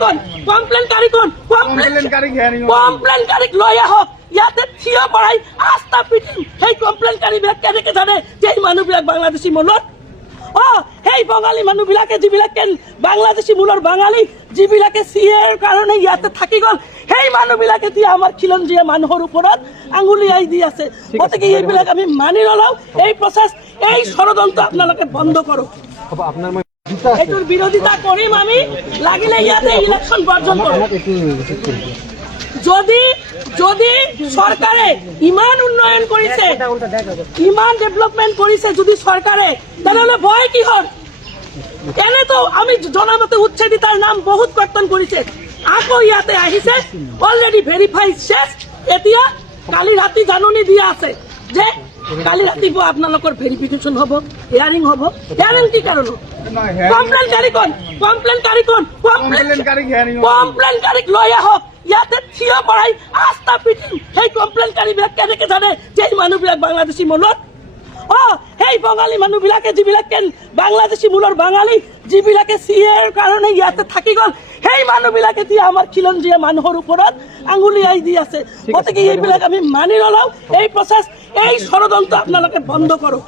কোন কমপ্লেনকারী লয়া হোক ইয়াতে থিয় পড়াই আস্থা পিটিম সেই কমপ্লেনকারী বিলাক কেনেকে জানে যে এই মানুহবিলাক বাংলাদেশী মূলৰ সেই বঙালী মানুহবিলাকে যিবিলাকে বাংলাদেশী মূলৰ বাঙালী যিবিলাকে চিএৰ কাৰণে ইয়াতে থাকি গ'ল সেই মানুহবিলাকে এতিয়া আমাৰ খিলঞ্জীয়া মানুহৰ ওপৰত আঙুলিয়াই দি আছে গতিকে এইবিলাক আমি মানি নলওঁ এই প্ৰচেছ এই ষড়যন্ত্ৰ আপোনালোকে বন্ধ কৰক এইটোৰ বিৰোধিতা কৰিম আমি লাগিলে ইয়াতে ইলেকশ্যন বৰ্জন কৰোঁ যদি সরকারে ইমান উন্নয়ন করেছে ইমান ডেভেলপমেন্ট করেছে যদি সরকারে তাহলে ভয় কি হল এনে তো আমি জনামতে উচ্ছেদিতার নাম বহুত কর্তন করেছে আকৌ ইয়াতে আহিছে অলরেডি ভেরিফাই শেষ এতিয়া কালি রাতি জাননী দিয়া আছে যে কালি রাতিপুৱা আপোনালোকৰ ভেরিফিকেশন হব হিয়ারিং হব হিয়ারিং কি কারণ কমপ্লেনকারী লয়া হোক ইয়াতে থিয় পড়াই আস্থা পিটিম সেই কমপ্লেনকারী বিলাক কেনেকে জানে যে এই মানুহবিলাক বাংলাদেশী মূলৰ সেই বঙালী মানুহবিলাকে যিবিলাকে বাংলাদেশী মূলৰ বাঙালী যিবিলাকে চিএৰ কাৰণে ইয়াতে থাকি গ'ল সেই মানুহবিলাকে এতিয়া আমাৰ খিলঞ্জীয়া মানুহৰ ওপৰত আঙুলিয়াই দি আছে গতিকে এইবিলাক আমি মানি নলওঁ এই প্ৰচেছ এই ষড়যন্ত্ৰ আপোনালোকে বন্ধ কৰক